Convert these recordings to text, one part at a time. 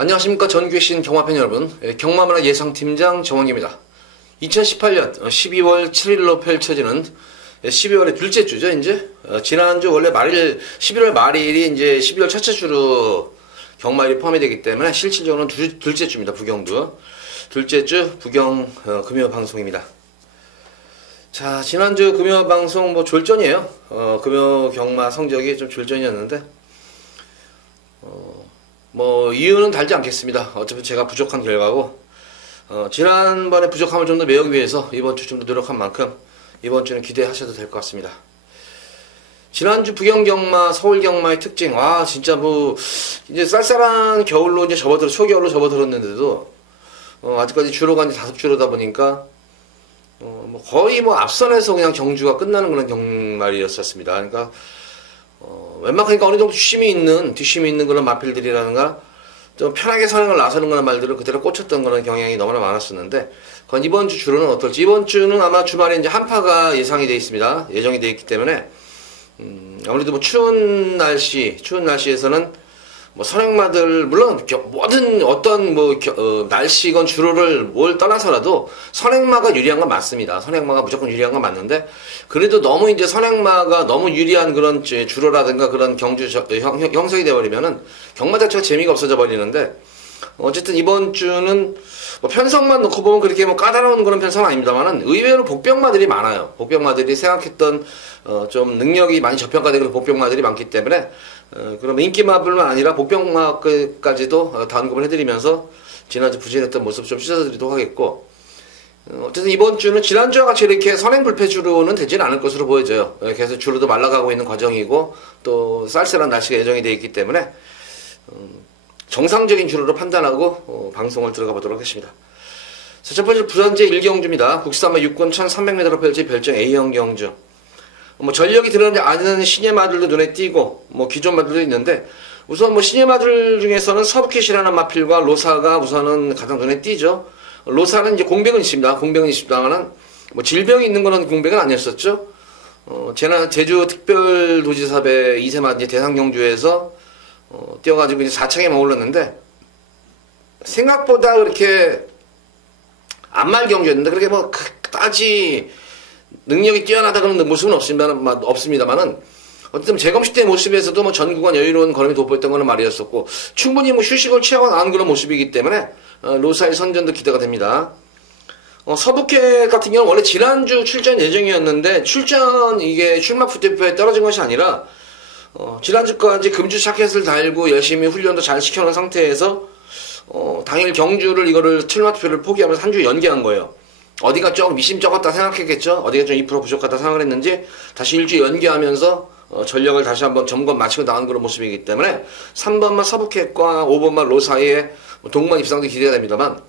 안녕하십니까. 전교신 경마팬 여러분. 경마문화 예상팀장 정원기입니다. 2018년 12월 7일로 펼쳐지는 12월의 둘째 주죠, 이제. 지난주 원래 11월 말일이 이제 12월 첫째 주로 경마일이 포함이 되기 때문에 실질적으로는 둘째 주입니다, 부경도. 둘째 주 부경 금요 방송입니다. 자, 지난주 금요 방송 뭐 졸전이에요. 금요 경마 성적이 좀 졸전이었는데, 뭐 이유는 달지 않겠습니다. 어차피 제가 부족한 결과고, 지난번에 부족함을 좀 더 메우기 위해서 이번 주 좀 더 노력한 만큼 이번 주는 기대하셔도 될 것 같습니다. 지난주 부경경마, 서울경마의 특징, 와 진짜 뭐 이제 쌀쌀한 겨울로 이제 초겨울로 접어들었는데도 아직까지 주로가 이제 5주로다 보니까 뭐 거의 뭐 앞선에서 그냥 경주가 끝나는 그런 경말이었었습니다. 그러니까 웬만하니까 어느 정도 뒷심이 있는 그런 마필들이라든가 좀 편하게 선행을 나서는 그런 말들을 그대로 꽂혔던 그런 경향이 너무나 많았었는데, 그건 이번 주 주로는 어떨지. 이번 주는 아마 주말에 이제 한파가 예상이 되어 있습니다. 예정이 되어 있기 때문에 아무래도 뭐 추운 날씨에서는 뭐 선행마들, 물론 모든 어떤 날씨건 주로를 뭘 떠나서라도 선행마가 유리한 건 맞습니다. 선행마가 무조건 유리한 건 맞는데, 그래도 너무 이제 선행마가 너무 유리한 그런 주로라든가 그런 경주 형성이 되어버리면은 경마 자체가 재미가 없어져 버리는데, 어쨌든 이번 주는 뭐 편성만 놓고 보면 그렇게 뭐 까다로운 그런 편성은 아닙니다만은 의외로 복병마들이 많아요. 복병마들이 생각했던 좀 능력이 많이 저평가되는 복병마들이 많기 때문에 그럼 인기마들만 아니라 복병마까지도 다 언급을 해드리면서 지난주 부진했던 모습 좀 씻어드리도록 하겠고, 어쨌든 이번 주는 지난주와 같이 이렇게 선행불패주로는 되지는 않을 것으로 보여져요. 계속 주로도 말라가고 있는 과정이고 또 쌀쌀한 날씨가 예정이 되어 있기 때문에 정상적인 주로로 판단하고 방송을 들어가 보도록 하겠습니다. 자, 첫 번째 부산제 1경주입니다. 국산마 6권 1300m로 펼친 별정 A형 경주. 뭐 전력이 들어가지 않은 신예 마들도 눈에 띄고 뭐 기존 마들도 있는데, 우선 뭐 신예 마들 중에서는 서브캣이라는 마필과 로사가 우선은 가장 눈에 띄죠. 로사는 이제 공백은 있습니다만은 뭐 질병이 있는 거는 공백은 아니었었죠. 제주 특별도지사배 2세마 이제 대상 경주에서 뛰어가지고 이제 4창에 머물렀는데, 생각보다 그렇게 안말 경주였는데 그렇게 뭐 그다지 능력이 뛰어나다 그런 모습은 없습니다만은 어쨌든 재검식 때 모습에서도 뭐 전국원 여유로운 걸음이 돋보였던 거는 말이었었고, 충분히 뭐 휴식을 취하고 나온 그런 모습이기 때문에 로사의 선전도 기대가 됩니다. 서북해 같은 경우는 원래 지난주 출전 예정이었는데 이게 출마프 대표에 떨어진 것이 아니라 지난주까지 금주 자켓을 달고 열심히 훈련도 잘 시켜놓은 상태에서 당일 경주를 이거를 출마투표를 포기하면서 한 주 연기한 거예요. 어디가 조금 미심 적었다 생각했겠죠. 어디가 좀 2% 부족하다 생각을 했는지 다시 일주 연기하면서 전력을 다시 한번 점검 마치고 나온 그런 모습이기 때문에 3번마 서북해과 5번마 로사의 동반 입상도 기대가 됩니다만,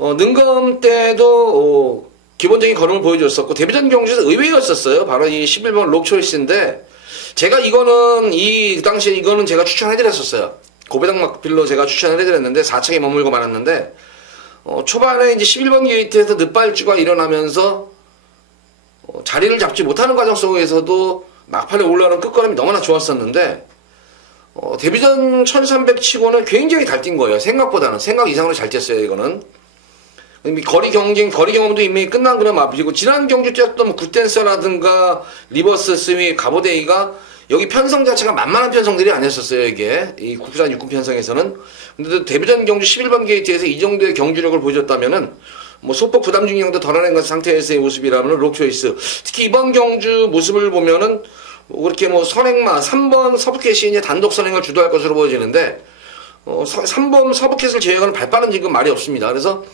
능검 때도 기본적인 걸음을 보여줬었고 데뷔전 경주에서 의외였었어요. 바로 이 11번 록초이스인데, 제가 이 당시에 이거는 제가 추천해드렸었어요. 고배당 막필로 제가 추천해드렸는데 4창에 머물고 말았는데, 초반에 이제 11번 게이트에서 늦발주가 일어나면서 자리를 잡지 못하는 과정 속에서도 막판에 올라오는 끝걸음이 너무나 좋았었는데, 데뷔전 1300 치고는 굉장히 잘 뛴 거예요. 생각 이상으로 잘 뛰었어요, 이거는. 거리 경험도 이미 끝난 그런 마필이고, 지난 경주 뛰었던 뭐 굿댄서라든가 리버스 스미, 가보데이가 여기 편성 자체가 만만한 편성들이 아니었었어요, 이게. 이 국산 육군 편성에서는. 근데 데뷔전 경주 11번 게이트에서 이 정도의 경주력을 보여줬다면은, 뭐 소폭 부담 중량도 덜어낸 상태에서의 모습이라면 록초이스. 특히 이번 경주 모습을 보면은, 그렇게 뭐 선행마, 3번 서브캣이 이제 단독 선행을 주도할 것으로 보여지는데, 3번 서브캣을 제외하고는 발빠른 지금 말이 없습니다. 그래서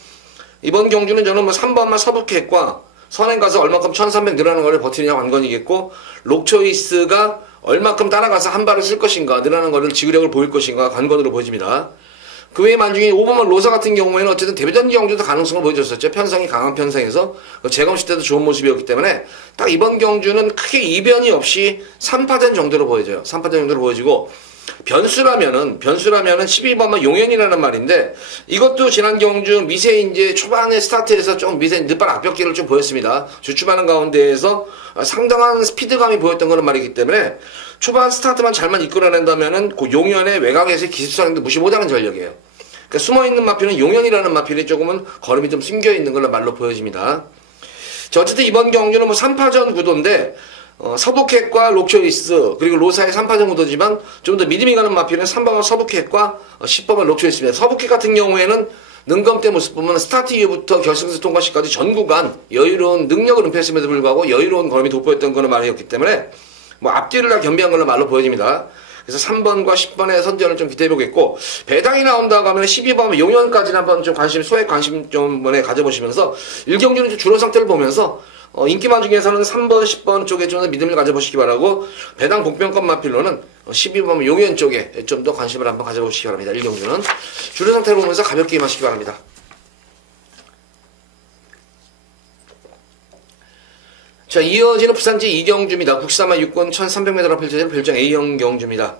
이번 경주는 저는 뭐 3번마 서브캣과 선행 가서 얼마큼 1300 늘어나는 거를 버티느냐 관건이겠고, 록초이스가 얼마큼 따라가서 한 발을 쓸 것인가, 늘어나는 거를 지구력을 보일 것인가 관건으로 보여집니다. 그 외에 만중에 5번만 로사 같은 경우에는 어쨌든 데뷔전 경주도 가능성을 보여줬었죠. 편성이 강한 편성에서 재검식 때도 좋은 모습이었기 때문에 딱 이번 경주는 크게 이변이 없이 3파전 정도로 보여져요. 3파전 정도로 보여지고, 변수라면은 12번만 용현이라는 말인데, 이것도 지난 경주 미세 이제 초반에 스타트에서 좀 미세 늦발 앞벽기를 좀 보였습니다. 주춤하는 가운데에서 상당한 스피드감이 보였던 그런 말이기 때문에 초반 스타트만 잘만 이끌어낸다면은 그 용현의 외곽에서의 기습성도 무시 못하는 전력이에요. 그러니까 숨어있는 마필은 용현이라는 마필이 조금은 걸음이 좀 숨겨있는 걸로 말로 보여집니다. 자, 어쨌든 이번 경주는 뭐 3파전 구도인데, 서부캣과 록초이스 그리고 로사의 3파전 구도지만 좀 더 믿음이 가는 마필은 3번은 서부캣과 10번은 록초이스입니다. 서부캣 같은 경우에는 능검대 모습 보면 스타트 이후부터 결승선 통과 시까지 전 구간 여유로운 능력을 은폐했음에도 불구하고 여유로운 걸음이 돋보였던 그런 말이었기 때문에 뭐 앞뒤를 다 겸비한 걸로 말로 보여집니다. 그래서 3번과 10번의 선전을 좀 기대해보겠고, 배당이 나온다고 하면 12번 용현까지는 한번 좀 소액 관심 좀 가져보시면서 1경주는 좀 줄어 상태를 보면서 인기만 중에서는 3번, 10번 쪽에 좀 믿음을 가져보시기 바라고, 배당 복병권 마필로는 12번 용현 쪽에 좀 더 관심을 한번 가져보시기 바랍니다. 1경주는 줄어 상태를 보면서 가볍게 임하시기 바랍니다. 자, 이어지는 부산지 2경주입니다. 국시사마 6권 1300m로 펼쳐지는 별정 A형 경주입니다.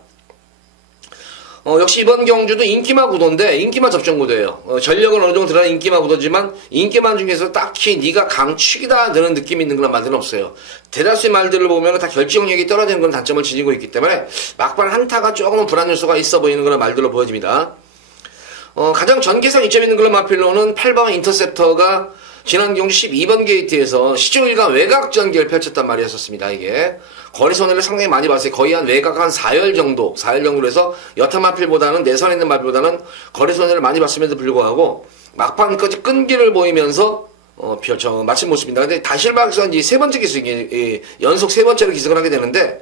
역시 이번 경주도 인기마 구도인데 인기마 접전 구도예요. 전력은 어느 정도 드러난 인기마 구도지만 인기마 중에서 딱히 네가 강축이다 드는 느낌이 있는 그런 말들은 없어요. 대다수의 말들을 보면 다 결정력이 떨어지는 그런 단점을 지니고 있기 때문에 막판 한타가 조금은 불안 요소가 있어 보이는 그런 말들로 보여집니다. 가장 전개성 이점 있는 그런 마필로는 8번 인터셉터가 지난 경주 12번 게이트에서 시종일관 외곽 전개를 펼쳤단 말이었습니다. 이게 거리 손해를 상당히 많이 봤어요. 거의 한 외곽 한 4열 정도 해서 여타 마필보다는 내선에 있는 마필보다는 거리 손해를 많이 봤음에도 불구하고 막판까지 끈기를 보이면서 마친 모습입니다. 근데 다실박에서 이제 세 번째 기습이 연속 세 번째로 기습을 하게 되는데,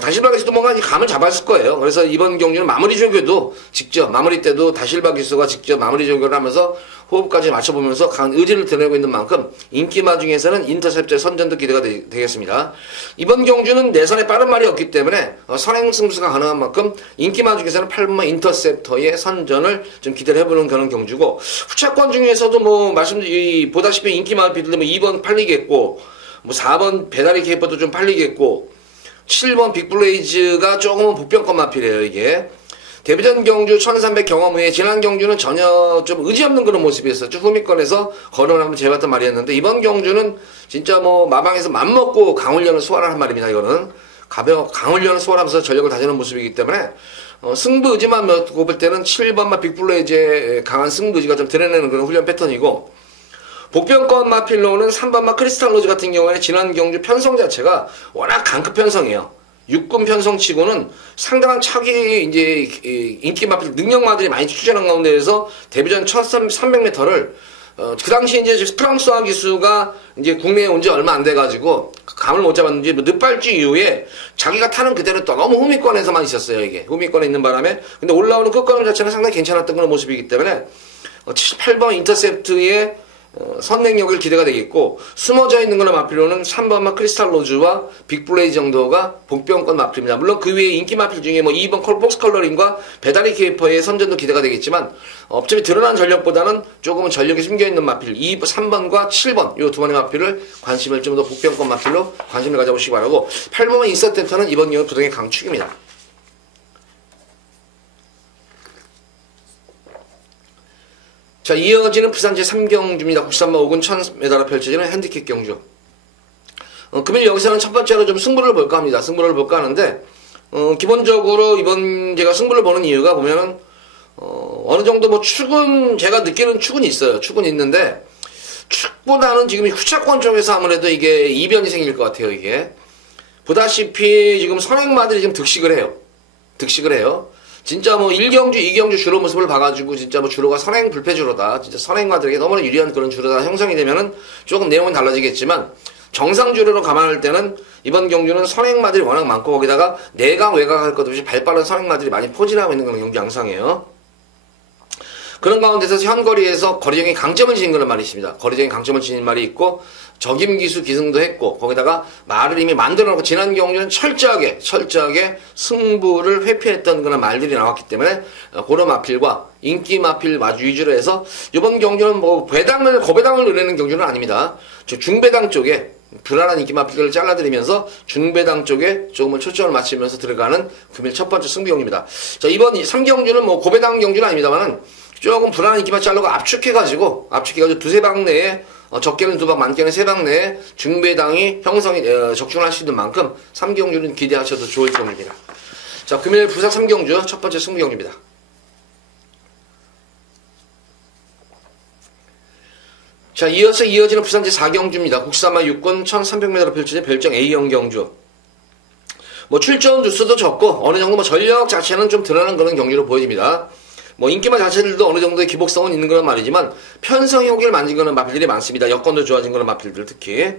다실박에서도 뭔가 감을 잡았을 거예요. 그래서 이번 경주는 마무리 조교도 직접, 마무리 때도 다실박 기수가 직접 마무리 조교를 하면서 호흡까지 맞춰보면서 강한 의지를 드러내고 있는 만큼 인기마 중에서는 인터셉트의 선전도 기대가 되겠습니다. 이번 경주는 내선에 빠른 말이 없기 때문에 선행 승부수가 가능한 만큼 인기마 중에서는 8번만 인터셉터의 선전을 좀 기대를 해보는 그런 경주고, 후차권 중에서도 뭐 보다시피 인기마 비들면 2번 팔리겠고, 뭐 4번 배다리 케이퍼도 좀 팔리겠고, 7번 빅블레이즈가 조금은 복병권 마필이에요. 이게 데뷔전 경주 1300 경험 후에 지난 경주는 전혀 좀 의지 없는 그런 모습이었었죠. 후미권에서 거론을 한번 재봤단 말이었는데, 이번 경주는 진짜 뭐 마방에서 맘먹고 강훈련을 소화를 한 말입니다. 이거는 강훈련을 소화하면서 전력을 다지는 모습이기 때문에 승부 의지만 놓고 볼 때는 7번마 빅블레이즈의 강한 승부 의지가 좀 드러내는 그런 훈련 패턴이고, 복병권 마필로는 3번마 크리스탈 로즈 같은 경우에는 지난 경주 편성 자체가 워낙 강급 편성이에요. 육군 편성치고는 상당한 차기 이제 인기 마필 능력마들이 많이 추천한 가운데에서 데뷔전 1300m를 그 당시 이제 프랑스와 기수가 이제 국내에 온 지 얼마 안 돼가지고 감을 못 잡았는지 늦발주 이후에 자기가 타는 그대로 또 너무 후미권에서만 있었어요. 이게 후미권에 있는 바람에. 근데 올라오는 끝걸음 자체는 상당히 괜찮았던 그런 모습이기 때문에 8번 인터셉트의 선행력을 기대가 되겠고, 숨어져 있는 거나 마필로는 3번마 크리스탈 로즈와 빅블레이즈 정도가 복병권 마필입니다. 물론 그 외에 인기 마필 중에 뭐 2번 폭스 컬러링과 배다리 케이퍼의 선전도 기대가 되겠지만, 업점이 드러난 전력보다는 조금은 전력이 숨겨있는 마필 3번과 7번 이 두 번의 마필을 관심을 좀 더 복병권 마필로 관심을 가져보시기 바라고, 8번의 인서센터는 이번 경우 부동의 강축입니다. 자, 이어지는 부산제 3경주입니다. 93마 5군 1000m로 펼쳐지는 핸디캡 경주. 금일 여기서는 첫 번째로 좀 승부를 볼까 합니다. 승부를 볼까 하는데, 기본적으로 이번 제가 승부를 보는 이유가 보면은, 어느 정도 뭐 제가 느끼는 축은 있어요. 축은 있는데, 축보다는 지금 후차권 쪽에서 아무래도 이게 이변이 생길 것 같아요, 이게. 보다시피 지금 선행마들이 지금 득식을 해요. 진짜 뭐 1경주, 2경주 주로 모습을 봐가지고 진짜 뭐 주로가 선행 불패주로다. 진짜 선행마들에게 너무나 유리한 그런 주로다 형성이 되면은 조금 내용은 달라지겠지만, 정상 주로로 감안할 때는 이번 경주는 선행마들이 워낙 많고, 거기다가 내각 외각 할 것 없이 발빠른 선행마들이 많이 포진하고 있는 그런 경주 양상이에요. 그런 가운데서 현거리에서 거리적인 강점을 지닌 그런 말이 있습니다. 거리적인 강점을 지닌 말이 있고, 적임기수 기승도 했고, 거기다가 말을 이미 만들어놓고 지난 경주는 철저하게 승부를 회피했던 그런 말들이 나왔기 때문에 그런 마필과 인기 마필 마주 위주로 해서 이번 경주는 뭐 고배당을 누리는 경주는 아닙니다. 저 중배당 쪽에 불안한 인기 마필들을 잘라드리면서 중배당 쪽에 조금은 초점을 맞추면서 들어가는 금일 첫 번째 승부경주입니다. 자, 이번 3경주는 뭐 고배당 경주는 아닙니다만은 조금 불안한 인기만 자르고 압축해가지고 두세 방 내에 적게는 두 방, 많게는 세 방 내에 중배당이 형성이 적중할 수 있는 만큼 3경주는 기대하셔도 좋을 경주입니다. 자, 금일 부산 3경주 첫 번째 승부경주입니다. 자, 이어서 이어지는 부산제 4경주입니다. 국산마 6권 1300m로 펼쳐진 별정 A형 경주. 뭐 출전 주수도 적고 어느 정도 뭐 전력 자체는 좀 드러나는 그런 경주로 보여집니다. 뭐 인기마 자체들도 어느 정도의 기복성은 있는 그런 말이지만 편성의 호기를 만진 그런 마필들이 많습니다. 여건도 좋아진 그런 마필들 특히.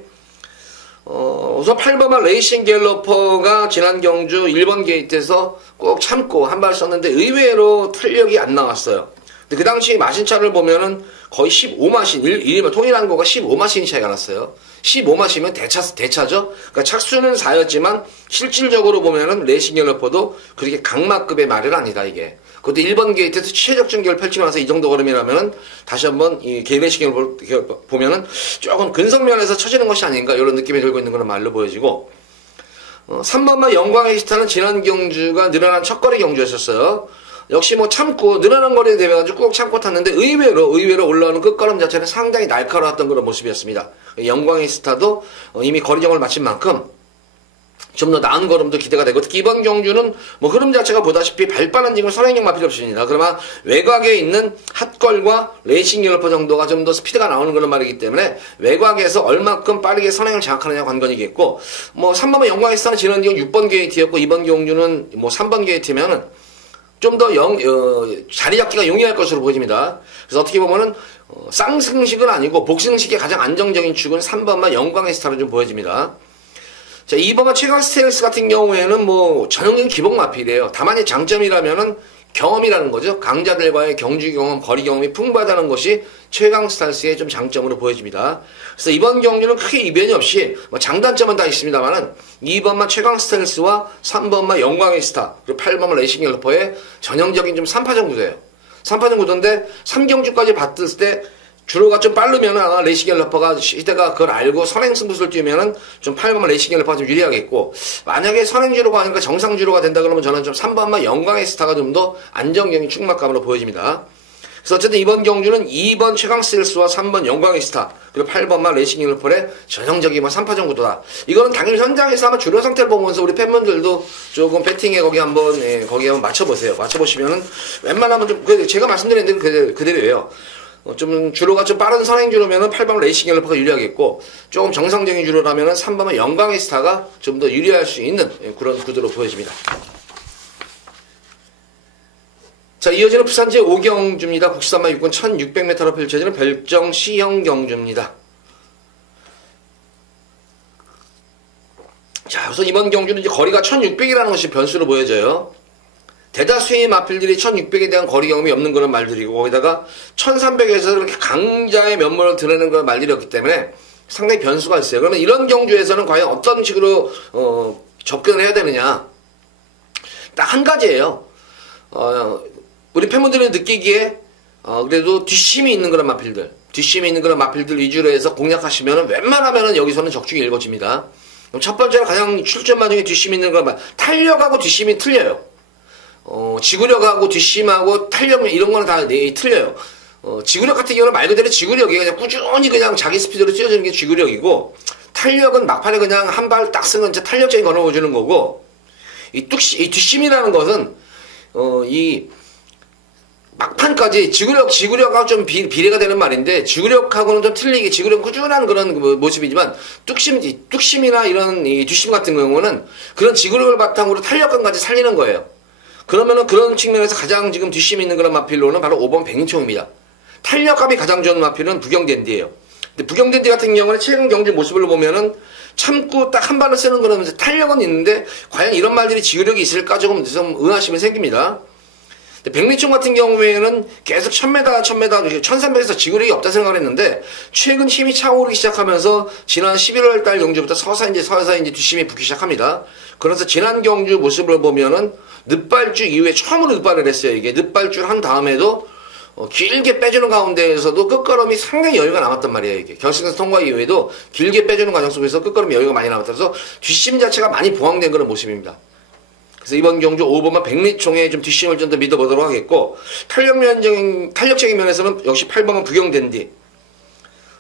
우선 8번마 레이싱 갤러퍼가 지난 경주 1번 게이트에서 꼭 참고 한 발 썼는데 의외로 탄력이 안 나왔어요. 근데 그 당시 마신차를 보면은 거의 15마신, 일반 통일한 거가 15마신이 차이가 났어요. 15마신이면 대차죠? 그러니까 착수는 4였지만 실질적으로 보면은 레이싱 갤러퍼도 그렇게 강마급의 말은 아니다, 이게. 그것도 1번 게이트에서 최적 중계를 펼치고 나서 이 정도 걸음이라면은 다시 한번 이 개레이싱을 보면은 조금 근성면에서 처지는 것이 아닌가 이런 느낌이 들고 있는 그런 말로 보여지고 3번만 영광의 스타는 지난 경주가 늘어난 첫거리 경주였었어요. 역시 뭐 참고 늘어난 거리에 대비해가지고 꾹 참고 탔는데 의외로 올라오는 끝걸음 자체는 상당히 날카로웠던 그런 모습이었습니다. 영광의 스타도 이미 거리정을 마친 만큼 좀 더 나은 걸음도 기대가 되고 특히 이번 경주는 뭐 흐름 자체가 보다시피 발빠른 징을 선행력 마필 없습니다. 그러나 외곽에 있는 핫걸과 레이싱 갤러퍼 정도가 좀 더 스피드가 나오는 그런 말이기 때문에 외곽에서 얼마큼 빠르게 선행을 장악하느냐 관건이겠고 뭐 3번은 영광의 스타는 지난 경우 6번 게이트였고 이번 경주는 뭐 3번 게이트면은 좀 더 자리 잡기가 용이할 것으로 보입니다. 그래서 어떻게 보면은 쌍승식은 아니고 복승식의 가장 안정적인 축은 3번만 영광의 스타로 좀 보여집니다. 자, 2번만 최강 스테일스 같은 경우에는 뭐 전형적인 기복 마필이에요. 다만 이 장점이라면은 경험이라는 거죠. 강자들과의 경주 경험, 거리 경험이 풍부하다는 것이 최강 스텔스의 좀 장점으로 보여집니다. 그래서 이번 경주는 크게 이변이 없이 뭐 장단점은 다 있습니다만은 2번만 최강 스텔스와 3번만 영광의 스타, 그리고 8번만 레이싱 갤러퍼의 전형적인 좀 3파전 구도예요. 3파전 구도인데 3경주까지 봤을 때 주로가 좀 빠르면은 레이싱 갤러퍼가 시대가 그걸 알고 선행 승부수를 띄우면은 좀 8번만 레이싱 갤러퍼가 좀 유리하겠고 만약에 선행주로가 아니라 정상주로가 된다 그러면 저는 좀 3번만 영광의 스타가 좀 더 안정적인 충막감으로 보여집니다. 그래서 어쨌든 이번 경주는 2번 최강 스텔스와 3번 영광의 스타 그리고 8번만 레이싱 갤러퍼의 전형적인 뭐 3파전 구도다. 이거는 당연히 현장에서 한번 주로 상태를 보면서 우리 팬분들도 조금 배팅에 거기 한번 맞춰보세요. 맞춰보시면은 웬만하면 좀 제가 말씀드린 대로 그대로예요. 좀 주로가 좀 빠른 선행주로면은 8번 레이싱 갤러퍼가 유리하겠고 조금 정상적인 주로라면은 3번은 영광의 스타가 좀 더 유리할 수 있는 그런 구도로 보여집니다. 자, 이어지는 부산제 5경주입니다. 국산마 6권 1600m로 펼쳐지는 별정 C형 경주입니다. 자, 우선 이번 경주는 이제 거리가 1600이라는 것이 변수로 보여져요. 대다수의 마필들이 1600에 대한 거리 경험이 없는 그런 말들이고 거기다가 1300에서 그렇게 강자의 면모를 드러내는 그런 말들이었기 때문에 상당히 변수가 있어요. 그러면 이런 경주에서는 과연 어떤 식으로 접근을 해야 되느냐 딱 한 가지예요. 우리 팬분들이 느끼기에 그래도 뒷심이 있는 그런 마필들 위주로 해서 공략하시면 웬만하면 여기서는 적중이 읽어집니다. 그럼 첫 번째는 가장 출전마 중에 뒷심이 있는 그런 탄력하고 뒷심이 틀려요. 지구력하고 뒷심하고 탄력 이런 거는 다 틀려요. 지구력 같은 경우는 말 그대로 지구력이 그냥 꾸준히 그냥 자기 스피드로 뛰어주는 게 지구력이고 탄력은 막판에 그냥 한 발 딱 쓰는 진짜 탄력적인 걸 넣어주는 거고 이 뒷심이라는 것은 이 막판까지 지구력하고 좀 비례가 되는 말인데 지구력하고는 좀 틀리게 지구력 꾸준한 그런 모습이지만 뚝심이나 이런 이 뒷심 같은 경우는 그런 지구력을 바탕으로 탄력감까지 살리는 거예요. 그러면은 그런 측면에서 가장 지금 뒷심 있는 그런 마필로는 바로 5번 백인총입니다. 탄력감이 가장 좋은 마필은 부경댄디예요. 근데 부경댄디 같은 경우는 최근 경주 모습을 보면은 참고 딱 한 발을 쓰는 거는 탄력은 있는데 과연 이런 말들이 지구력이 있을까 조금 의아심이 생깁니다. 백리총 같은 경우에는 계속 1000m, 1300에서 지구력이 없다 생각을 했는데 최근 힘이 차오르기 시작하면서 지난 11월 달 경주부터 서서히 뒷심이 붙기 시작합니다. 그래서 지난 경주 모습을 보면은 늦발줄 이후에 처음으로 늦발을 했어요. 이게 늦발줄 한 다음에도 길게 빼주는 가운데에서도 끝걸음이 상당히 여유가 남았단 말이에요. 이게 결승에서 통과 이후에도 길게 빼주는 과정 속에서 끝걸음이 여유가 많이 남았다. 그래서 뒷심 자체가 많이 보강된 그런 모습입니다. 그래서 이번 경주 5번마 백리총에 좀 뒷심을 좀 더 믿어보도록 하겠고, 탄력적인 면에서는 역시 8번마 부경댄디.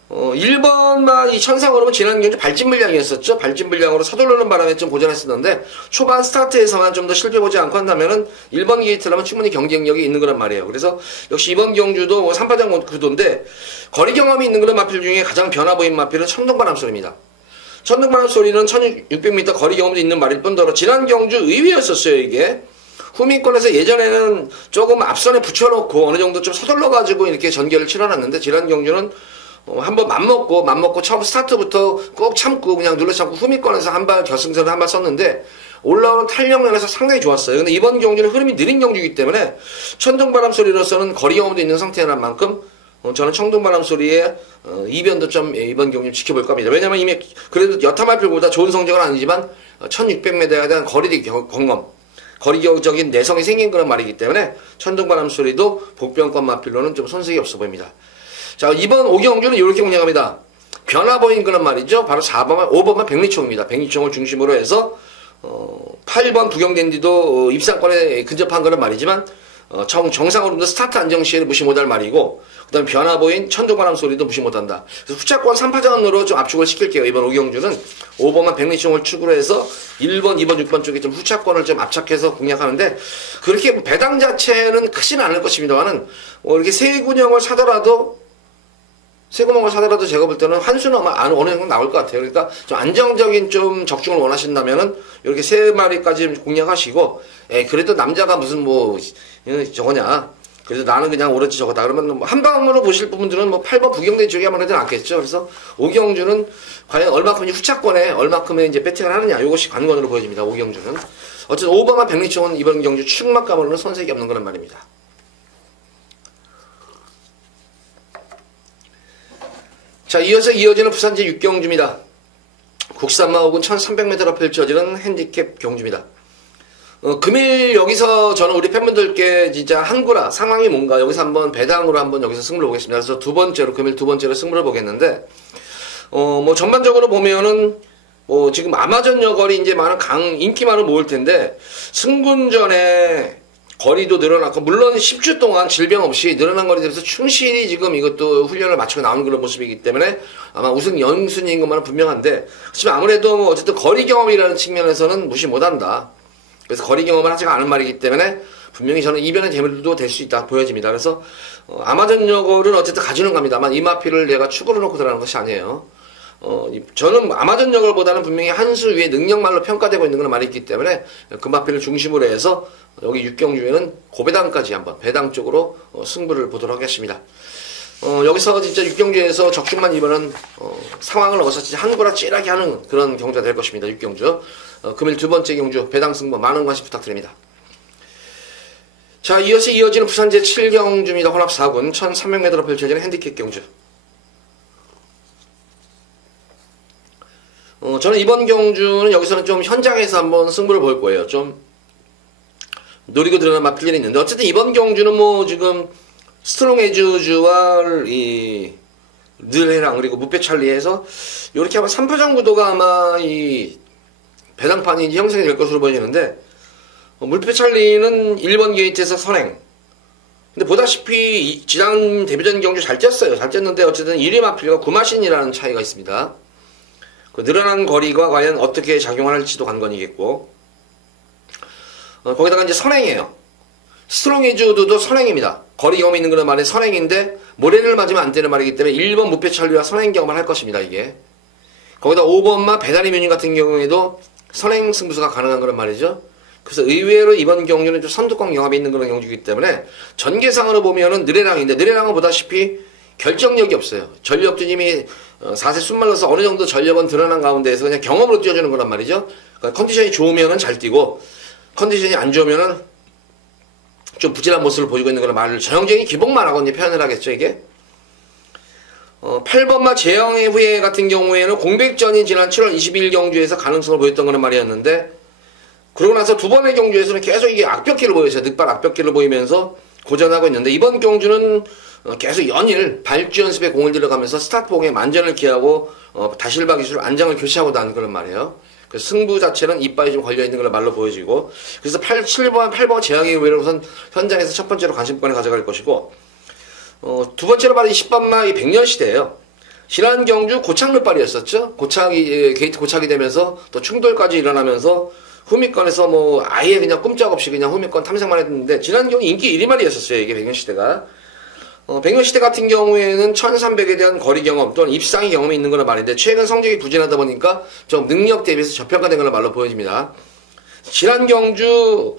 1번만 이 천상으로는 지난 경주 발진 물량이었었죠. 발진 물량으로 서두르는 바람에 좀 고전했었는데, 초반 스타트에서만 좀 더 실패보지 않고 한다면은 1번 게이트라면 충분히 경쟁력이 있는 거란 말이에요. 그래서 역시 이번 경주도 3파장 구도인데, 거리 경험이 있는 그런 마필 중에 가장 변화 보인 마필은 천둥바람 소리입니다. 천둥바람 소리는 1600m 거리 경험도 있는 말일 뿐더러 지난 경주 의위였었어요, 이게. 후미권에서 예전에는 조금 앞선에 붙여놓고 어느 정도 좀 서둘러가지고 이렇게 전개를 치러놨는데, 지난 경주는 한번 맘먹고 처음 스타트부터 꼭 참고 그냥 눌러 참고 후미권에서 한 발 결승선을 한 발 썼는데, 올라오는 탄력 면에서 상당히 좋았어요. 근데 이번 경주는 흐름이 느린 경주이기 때문에 천둥바람 소리로서는 거리 경험도 있는 상태라는 만큼 저는 천둥바람 소리의 이변도 좀 이번 경주 지켜볼 겁니다. 왜냐면 이미 그래도 여타말필보다 좋은 성적은 아니지만 1600m에 대한 거리 경험, 거리적인 내성이 생긴 그런 말이기 때문에 천둥바람 소리도 복병권 마필로는 좀 손색이 없어 보입니다. 자, 이번 5경주는 이렇게 공략합니다. 변화 보인 그런 말이죠. 바로 4번만, 5번만 백리총입니다. 백리총을 중심으로 해서 8번 부경댄디도 입상권에 근접한 그런 말이지만 정상으로도 스타트 안정 시에는 무시 못할 말이고, 그 다음에 변화 보인 천둥바람 소리도 무시 못한다. 그래서 후차권 3파전으로 좀 압축을 시킬게요. 이번 5경주는 5번만 백리총을 축으로 해서 1번, 2번, 6번 쪽에 좀 후차권을 좀 압착해서 공략하는데, 그렇게 배당 자체는 크지는 않을 것입니다만은 이렇게 세 구멍을 사더라도 제가 볼 때는 한수는 아마 어느 정도 나올 것 같아요. 그러니까 좀 안정적인 좀 적중을 원하신다면은 이렇게 세 마리까지 공략하시고, 그래도 남자가 무슨 저거냐. 그래서 나는 그냥 오로지 저거다. 그러면 한 방으로 보실 분들은 8번 부경대 쪽에 하면 되지 않겠죠. 그래서 5경주는 과연 얼마큼 후차권에 얼마큼의 이제 배팅을 하느냐. 이것이 관건으로 보여집니다. 5경주는. 어쨌든 5번만 백리총은 이번 경주 축막감으로는 손색이 없는 그런 말입니다. 자, 이어서 이어지는 부산제 6경주입니다. 국산마 혹은 1300m로 펼쳐지는 핸디캡 경주입니다. 금일 여기서 저는 우리 팬분들께 진짜 한구라 상황이 뭔가 여기서 한번 배당으로 한번 여기서 승부를 보겠습니다. 그래서 금일 두 번째로 승부를 보겠는데, 전반적으로 보면은 지금 아마존 여걸이 이제 인기만을 모을 텐데, 승분전에 거리도 늘어났고, 물론 10주 동안 질병 없이 늘어난 거리에 대해서 충실히 지금 이것도 훈련을 마치고 나오는 그런 모습이기 때문에 아마 우승 연순위인 것만은 분명한데, 하지만 아무래도 어쨌든 거리 경험이라는 측면에서는 무시 못한다. 그래서 거리 경험을 하지 않은 말이기 때문에 분명히 저는 이변의 재물도 될 수 있다 보여집니다. 그래서 아마존 여걸은 어쨌든 가지는 갑니다만 이 마필을 내가 축으로 놓고 들어가는 것이 아니에요. 저는 아마존 여걸보다는 분명히 한 수 위에 능력말로 평가되고 있는 그런 말이 있기 때문에 그 마필을 중심으로 해서 여기 6경주에는 고배당까지 한번 배당 쪽으로 승부를 보도록 하겠습니다. 여기서 진짜 6경주에서 적중만 입으면 상황을 얻어서 진짜 한구라 찌라게 하는 그런 경주가 될 것입니다. 6경주. 금일 두 번째 경주 배당 승부 많은 관심 부탁드립니다. 자, 이어서 이어지는 부산제 7경주입니다. 혼합 4군 1300m로 펼쳐지는 핸디캡 경주. 저는 이번 경주는 여기서는 좀 현장에서 한번 승부를 볼 거예요. 좀 노리고 들어가는 마필들이 있는데, 어쨌든 이번 경주는 지금 스트롱 에즈주와 이 느레랑 그리고 무페찰리에서 이렇게 아마 3파전 구도가 아마 이 배당판이 형성이 될 것으로 보이는데, 무페찰리는 1번 게이트에서 선행. 근데 보다시피 지난 데뷔전 경주 잘 뛰었어요. 잘 뛰었는데 어쨌든 1위 마필과 구마신이라는 차이가 있습니다. 그 늘어난 거리가 과연 어떻게 작용할지도 관건이겠고, 거기다가 이제 선행이에요. 스트롱 에즈우드도 선행입니다. 거리 경험이 있는 그런 말이 선행인데 모래를 맞으면 안 되는 말이기 때문에 1번 무패찰리와 선행 경험을 할 것입니다. 이게 거기다 5번마 배다리 뮤닝 같은 경우에도 선행 승부수가 가능한 그런 말이죠. 그래서 의외로 이번 경주는 좀 선두권 경험이 있는 그런 경주이기 때문에 전개상으로 보면은 느레랑인데, 느레랑은 보다시피 결정력이 없어요. 전력도 이미 4세 숨 말라서 어느 정도 전력은 드러난 가운데에서 그냥 경험으로 뛰어주는 거란 말이죠. 그러니까 컨디션이 좋으면은 잘 뛰고, 컨디션이 안 좋으면은 좀 부진한 모습을 보이고 있는 그런 말을 전형적인 기복만 하고 이제 표현을 하겠죠, 이게. 8번마 재영의 후예 같은 경우에는 공백전이 지난 7월 20일 경주에서 가능성을 보였던 그런 말이었는데, 그러고 나서 두 번의 경주에서는 계속 이게 악벽기를 보였어요. 늑발 악벽기를 보이면서 고전하고 있는데 이번 경주는 계속 연일 발주 연습에 공을 들어가면서 스타트봉에 만전을 기하고 다실바 기술 안장을 교체하고 나는 그런 말이에요. 그 승부 자체는 이빨이 좀 걸려있는 걸 말로 보여지고 그래서 7번, 8번 제왕의 후예를 우선 현장에서 첫 번째로 관심권에 가져갈 것이고 두 번째로 바로 10번마 이 백년시대예요. 지난 경주 고착루빨이었었죠. 게이트 고착이 되면서 또 충돌까지 일어나면서 후미권에서 뭐 아예 그냥 꼼짝없이 그냥 후미권 탐색만 했는데 지난 경우 인기 1위만이었었어요. 이게 백년시대가. 백년시대 같은 경우에는 1300에 대한 거리 경험 또는 입상의 경험이 있는 거란 말인데 최근 성적이 부진하다 보니까 좀 능력 대비해서 저평가된 걸로 말로 보여집니다. 지난 경주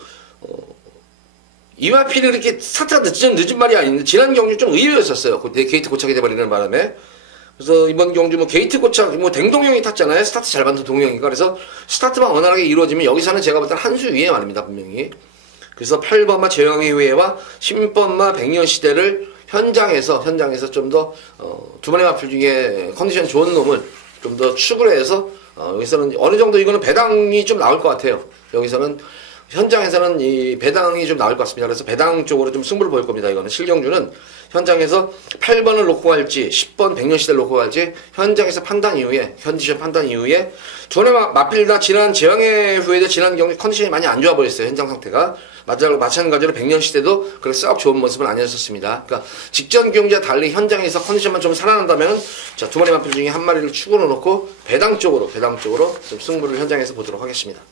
이와필이 그렇게 스타트가 늦은 말이 아닌데 지난 경주 좀 의외였었어요. 게이트 고착이 돼버리는 바람에. 그래서 이번 경주 뭐 게이트 고착 뭐 댕동형이 탔잖아요. 스타트 잘 받는 동형이가. 그래서 스타트만 원활하게 이루어지면 여기서는 제가 볼 때는 한 수 위에 말입니다. 분명히. 그래서 8번마 제왕의 후예와 10번마 백년시대를 현장에서 좀 더 두 번의 마필 중에 컨디션 좋은 놈을 좀 더 추구를 해서 여기서는 어느 정도 이거는 배당이 좀 나올 것 같아요. 여기서는 현장에서는 이 배당이 좀 나올 것 같습니다. 그래서 배당 쪽으로 좀 승부를 보일 겁니다. 이거는 실경주는 현장에서 8번을 놓고 갈지 10번 백년시대를 놓고 갈지 현장에서 판단 이후에 컨디션 판단 이후에 두 번의 마필 다 지난 제왕의 후예도 지난 경기 컨디션이 많이 안 좋아 버렸어요. 현장 상태가. 마찬가지로 백년시대도 그렇게 썩 좋은 모습은 아니었습니다. 그러니까 직전 경기와 달리 현장에서 컨디션만 좀 살아난다면 자, 두 번의 마필 중에 한 마리를 축으로 놓고 배당 쪽으로 좀 승부를 현장에서 보도록 하겠습니다.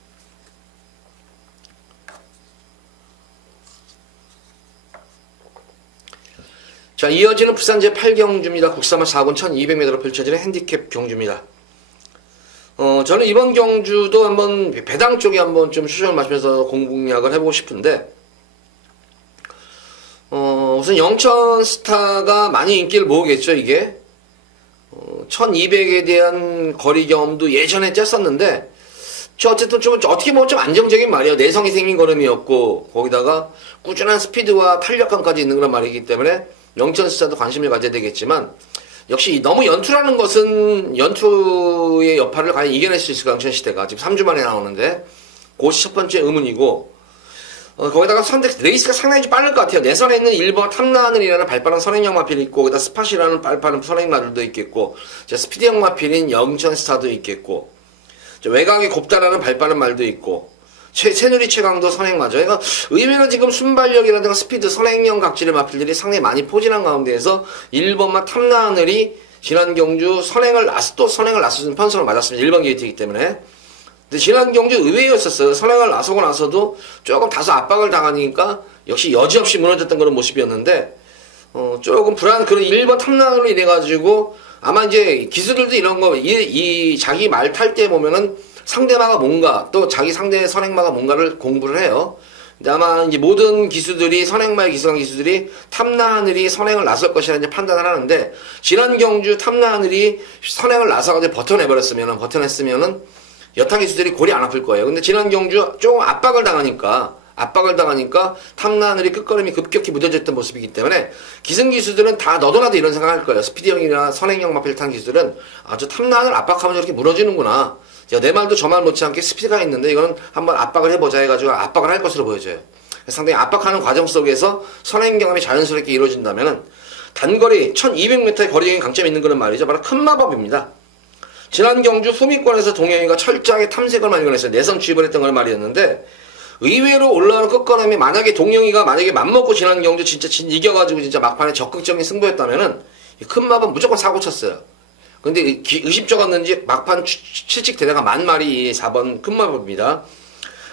자, 이어지는 부산 제8경주입니다. 국사마 4군 1200m로 펼쳐지는 핸디캡 경주입니다. 저는 이번 경주도 한번 배당 쪽에 한번 좀 수정을 마시면서 공략을 해보고 싶은데, 우선 영천 스타가 많이 인기를 모으겠죠, 이게. 1200에 대한 거리 경험도 예전에 짰었는데, 어쨌든 좀 어떻게 보면 좀 안정적인 말이에요. 내성이 생긴 걸음이었고, 거기다가 꾸준한 스피드와 탄력감까지 있는 그런 말이기 때문에, 영천 스타도 관심을 가져야 되겠지만, 역시 너무 연투라는 것은 연투의 여파를 과연 이겨낼 수 있을까 영천시대가 지금 3주 만에 나오는데 그것이 첫 번째 의문이고 거기다가 레이스가 상당히 좀 빠를 것 같아요. 내선에 있는 1번 탐나하늘이라는 발빠른 선행형 마필이 있고 거기다 스팟이라는 발빠른 선행 마들도 있겠고 스피드형 마필인 영천스타도 있겠고 외곽이 곱다라는 발빠른 말도 있고 새누리 최강도 선행마죠. 그러니까 의외로 지금 순발력이라든가 스피드, 선행형 각질의 마필들이 상당히 많이 포진한 가운데에서 1번마 탐나하늘이 지난 경주 선행을 나서준 편성을 맞았습니다. 1번 게이트이기 때문에. 근데 지난 경주 의외였었어요. 선행을 나서고 나서도 조금 다소 압박을 당하니까 역시 여지없이 무너졌던 그런 모습이었는데 조금 불안 그런 1번 탐나하늘로 인해가지고 아마 이제 기수들도 이런 거 자기 말 탈 때 보면은 상대마가 뭔가 또 자기 상대의 선행마가 뭔가를 공부를 해요. 근데 아마 이제 모든 기수들이 선행마의 기수한 기수들이 탐나하늘이 선행을 나설 것이라는 판단을 하는데 지난 경주 탐나하늘이 선행을 나서가지고 버텨냈으면은 여타 기수들이 골이 안 아플 거예요. 근데 지난 경주 조금 압박을 당하니까 탐나하늘이 끝걸음이 급격히 무뎌졌던 모습이기 때문에 기승기수들은 다 너도나도 이런 생각할 거예요. 스피드형이나 선행형 마필 탄 기수들은 저 탐나하늘 압박하면 저렇게 무너지는구나. 내 말도 저 말 못지않게 스피드가 있는데 이거는 한번 압박을 해보자 해가지고 압박을 할 것으로 보여져요. 상당히 압박하는 과정 속에서 선행 경험이 자연스럽게 이루어진다면은 단거리 1200m의 거리적인 강점이 있는 그런 말이죠. 바로 큰 마법입니다. 지난 경주 후미권에서 동영이가 철저하게 탐색을 많이 권했어요. 내선 주입을 했던 걸 말이었는데 의외로 올라오는 끝걸음이 만약에 동영이가 맘먹고 지난 경주 진짜 이겨가지고 진짜 막판에 적극적인 승부였다면은 큰 마법 무조건 사고 쳤어요. 근데 의심쩍었는지 막판 실직 대대가 만마리 4번 큰 마법입니다.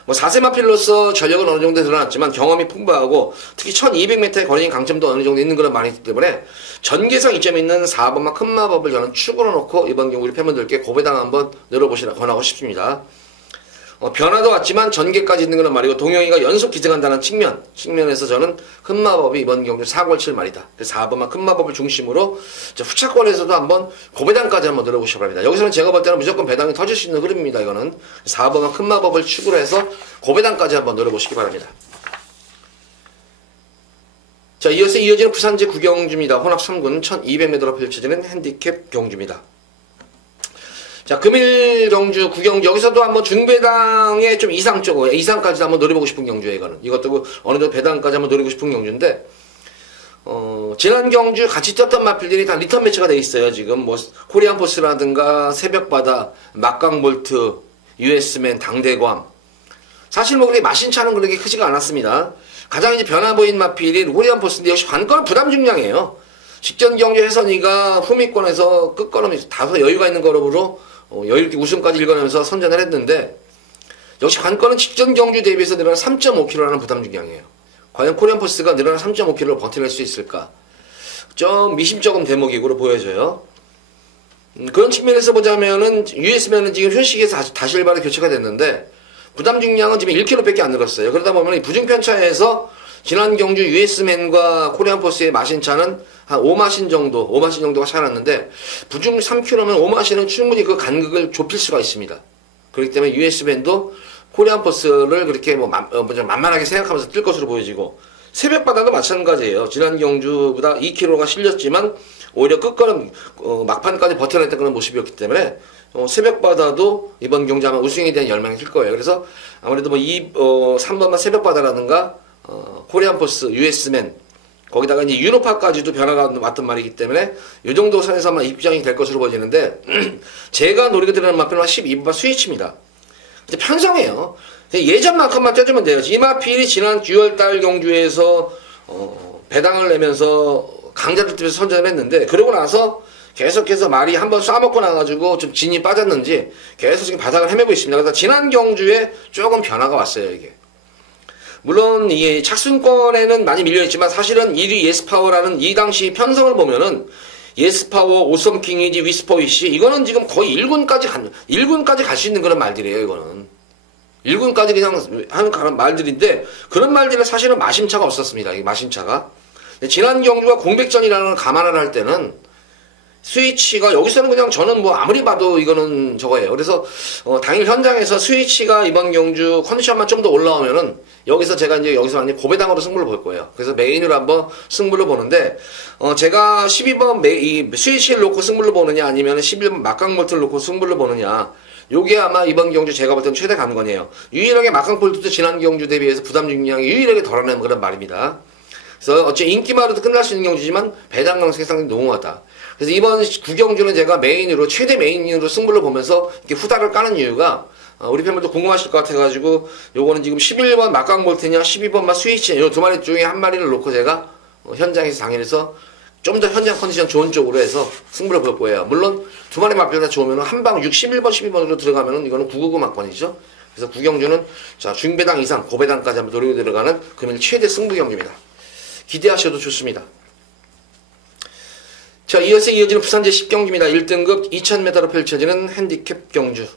뭐 4세 마필로서 전력은 어느 정도 드러났지만 경험이 풍부하고 특히 1200m의 거리인 강점도 어느 정도 있는 그런 말이기 때문에 전개성 이점이 있는 4번마 큰 마법을 저는 축으로 놓고 이번 경우 우리 팬분들께 고배당 한번 늘어보시라 권하고 싶습니다. 변화도 왔지만 전개까지 있는 그런 말이고 동영이가 연속 기승한다는 측면에서 저는 큰 마법이 이번 경주 사고를 칠 말이다. 그래서 4번만 큰 마법을 중심으로 후차권에서도 한번 고배당까지 한번 늘어보시기 바랍니다. 여기서는 제가 볼 때는 무조건 배당이 터질 수 있는 흐름입니다. 이거는 4번만 큰 마법을 축으로 해서 고배당까지 한번 늘어보시기 바랍니다. 자, 이어지는 부산제 9경주입니다. 혼합 3군 1200m로 펼쳐지는 핸디캡 경주입니다. 자, 금일 경주, 구경주, 여기서도 한번 중배당에 좀 이상적으로, 이상까지 한번 노려보고 싶은 경주예요, 이거는. 이것도 어느 정도 배당까지 한번 노리고 싶은 경주인데, 지난 경주 같이 뛰었던 마필들이 다 리턴 매치가 돼 있어요, 지금. 뭐, 코리안 포스라든가, 새벽바다, 막강볼트, US맨, 당대광. 사실 뭐, 그렇게 마신차는 그렇게 크지가 않았습니다. 가장 이제 변화 보인 마필이 코리안 포스인데, 역시 관건은 부담 중량이에요. 직전 경주 혜선이가 후미권에서 끝걸음 다소 여유가 있는 걸음으로 여유있게 우승까지 일궈내면서 선전을 했는데, 역시 관건은 직전 경주 대비해서 늘어난 3.5kg라는 부담 중량이에요. 과연 코리안 포스가 늘어난 3.5kg를 버텨낼 수 있을까? 좀 미심쩍은 대목이고 보여져요. 그런 측면에서 보자면은 US면은 지금 현식에서 다시 일반에 교체가 됐는데, 부담 중량은 지금 1kg밖에 안 늘었어요. 그러다 보면 이 부중편차에서 지난 경주 US맨과 코리안 포스의 마신차는 한 5마신 정도가 차이 났는데, 부중 3kg면 5마신은 충분히 그 간극을 좁힐 수가 있습니다. 그렇기 때문에 US맨도 코리안 포스를 그렇게 만만하게 생각하면서 뛸 것으로 보여지고, 새벽바다도 마찬가지예요. 지난 경주보다 2kg가 실렸지만, 오히려 끝걸음, 막판까지 버텨냈던 그런 모습이었기 때문에, 새벽바다도 이번 경주 아마 우승에 대한 열망이 클 거예요. 그래서 아무래도 3번만 새벽바다라든가, 코리안 포스, US맨, 거기다가 이제 유로파까지도 변화가 왔던 말이기 때문에 이 정도 선에서만 입장이 될 것으로 보이는데, 제가 노리게 들어가는 마필은 12번 스위치입니다. 이제 편성해요. 예전만큼만 떼주면 돼요. 이 마필이 지난 6월달 경주에서 배당을 내면서 강자들 팀에서 선전을 했는데, 그러고 나서 계속해서 말이 한번 쏴먹고 나가지고 좀 진이 빠졌는지 계속 지금 바닥을 헤매고 있습니다. 그래서 지난 경주에 조금 변화가 왔어요, 이게. 물론 이 착순권에는 많이 밀려있지만, 사실은 1위 예스파워라는 이 당시 편성을 보면은 예스파워, 오썸킹이지, 위스퍼위시, 이거는 지금 거의 1군까지 갈 수 있는 그런 말들이에요, 이거는. 1군까지 그냥 하는 말들인데, 그런 말들은 사실은 마심차가 없었습니다, 이 마심차가. 지난 경주가 공백전이라는 걸 감안을 할 때는, 스위치가 여기서는 그냥 저는 뭐 아무리 봐도 이거는 저거예요. 그래서 당일 현장에서 스위치가 이번 경주 컨디션만 좀 더 올라오면은 여기서 제가 이제 여기서 아니 고배당으로 승부를 볼 거예요. 그래서 메인으로 한번 승부를 보는데, 제가 12번 이 스위치를 놓고 승부를 보느냐 아니면 11번 막강볼트를 놓고 승부를 보느냐, 요게 아마 이번 경주 제가 볼 때는 최대 관건이에요. 유일하게 막강볼트도 지난 경주 대비해서 부담 중량이 유일하게 덜어내는 그런 말입니다. 그래서 어째 인기마로도 끝날 수 있는 경주지만 배당 가능성이 상당히 농후하다. 그래서 이번 구경주는 제가 메인으로, 최대 메인으로 승부를 보면서 이렇게 후다를 까는 이유가, 우리 팬분들 궁금하실 것 같아가지고, 요거는 지금 11번 막강볼트냐 12번만 스위치냐 요 두 마리 중에 한 마리를 놓고 제가 현장에서 당일에서 좀 더 현장 컨디션 좋은 쪽으로 해서 승부를 볼 거예요. 물론 두 마리 마필 다 좋으면 한방 11번 12번으로 들어가면은 이거는 999 막권이죠. 그래서 구경주는 자 중배당 이상 고배당까지 한번 노리고 들어가는 금일 최대 승부 경주입니다. 기대하셔도 좋습니다. 자, 이어서 이어지는 부산제 10경주입니다. 1등급 2000m로 펼쳐지는 핸디캡 경주.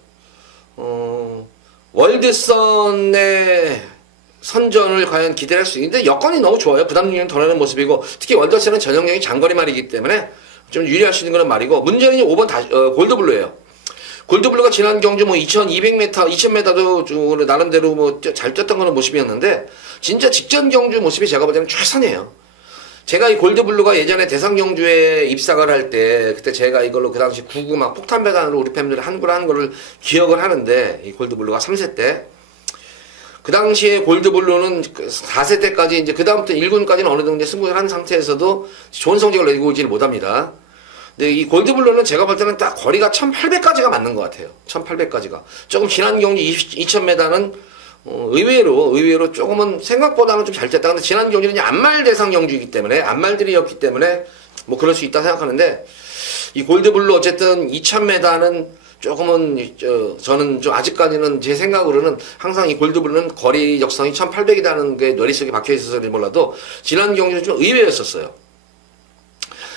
월드선의 선전을 과연 기대할 수 있는데, 여건이 너무 좋아요. 부담 중량이 덜어내는 모습이고, 특히 월드선은 전형적인 장거리 말이기 때문에 좀 유리할 수 있는 그런 말이고, 문제는 5번 골드블루예요. 골드블루가 지난 경주 2200m, 2000m도 나름대로 잘 뛰었던 그런 모습이었는데, 진짜 직전 경주 모습이 제가 볼 때는 최선이에요. 제가 이 골드블루가 예전에 대상 경주에 입상을 할 때, 그때 제가 이걸로 그 당시 99 막 폭탄 배단으로 우리 팬들이 한 거를 기억을 하는데, 이 골드블루가 3세 때, 그 당시에 골드블루는 4세 때까지 이제 그다음부터 1군까지는 어느 정도 승부를 한 상태에서도 좋은 성적을 내고 오지를 못합니다. 근데 이 골드블루는 제가 볼 때는 딱 거리가 1800까지가 맞는 것 같아요. 1800까지가. 조금 지난 경주 2000m는 의외로 조금은 생각보다는 좀 잘 뛰었다. 근데 지난 경주는 안말 대상 경주이기 때문에, 안말들이었기 때문에 뭐 그럴 수 있다 생각하는데, 이 골드블루 어쨌든 2000m는 조금은 저는 좀 아직까지는 제 생각으로는 항상 이 골드블루는 거리 적성이 1800이라는 게 머릿속에 박혀 있어서 몰라도 지난 경주는 좀 의외였었어요.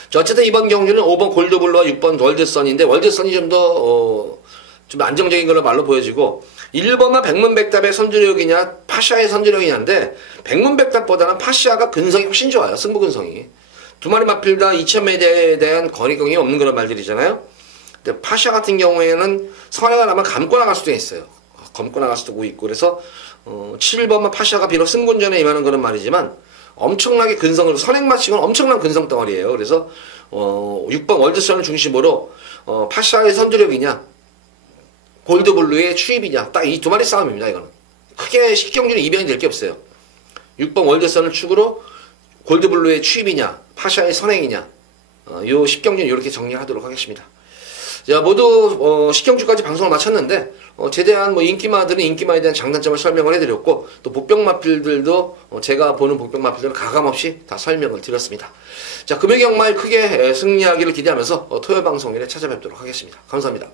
자, 어쨌든 이번 경주는 5번 골드블루와 6번 월드선인데, 월드선이 좀 더 좀 안정적인 걸로 말로 보여지고, 1번만 백문백답의 선두력이냐 파샤의 선두력이냐인데, 백문백답보다는 파샤가 근성이 훨씬 좋아요. 승부 근성이. 두 마리 마필 다 2000m에 대한 거리경이 없는 그런 말들이잖아요. 근데 파샤 같은 경우에는 선행을 하면 감고 나갈 수도 있어요. 감고 나갈 수도 있고, 그래서 7번만 파샤가 비록 승군전에 임하는 그런 말이지만 엄청나게 근성을, 선행 마치고는 엄청난 근성 덩어리예요. 그래서 6번 월드선을 중심으로 파샤의 선두력이냐 골드블루의 추입이냐. 딱 이 두 마리 싸움입니다. 이거는. 크게 10경주는 이변이 될 게 없어요. 6번 월드선을 축으로 골드블루의 추입이냐, 파샤의 선행이냐. 요 10경주는 이렇게 정리하도록 하겠습니다. 자, 모두 10경주까지 방송을 마쳤는데 제대한 뭐 인기마들은 인기마에 대한 장단점을 설명을 해드렸고 또 복병마필들도 제가 보는 복병마필들은 가감없이 다 설명을 드렸습니다. 자, 금요경마일 크게 승리하기를 기대하면서 토요일 방송일에 찾아뵙도록 하겠습니다. 감사합니다.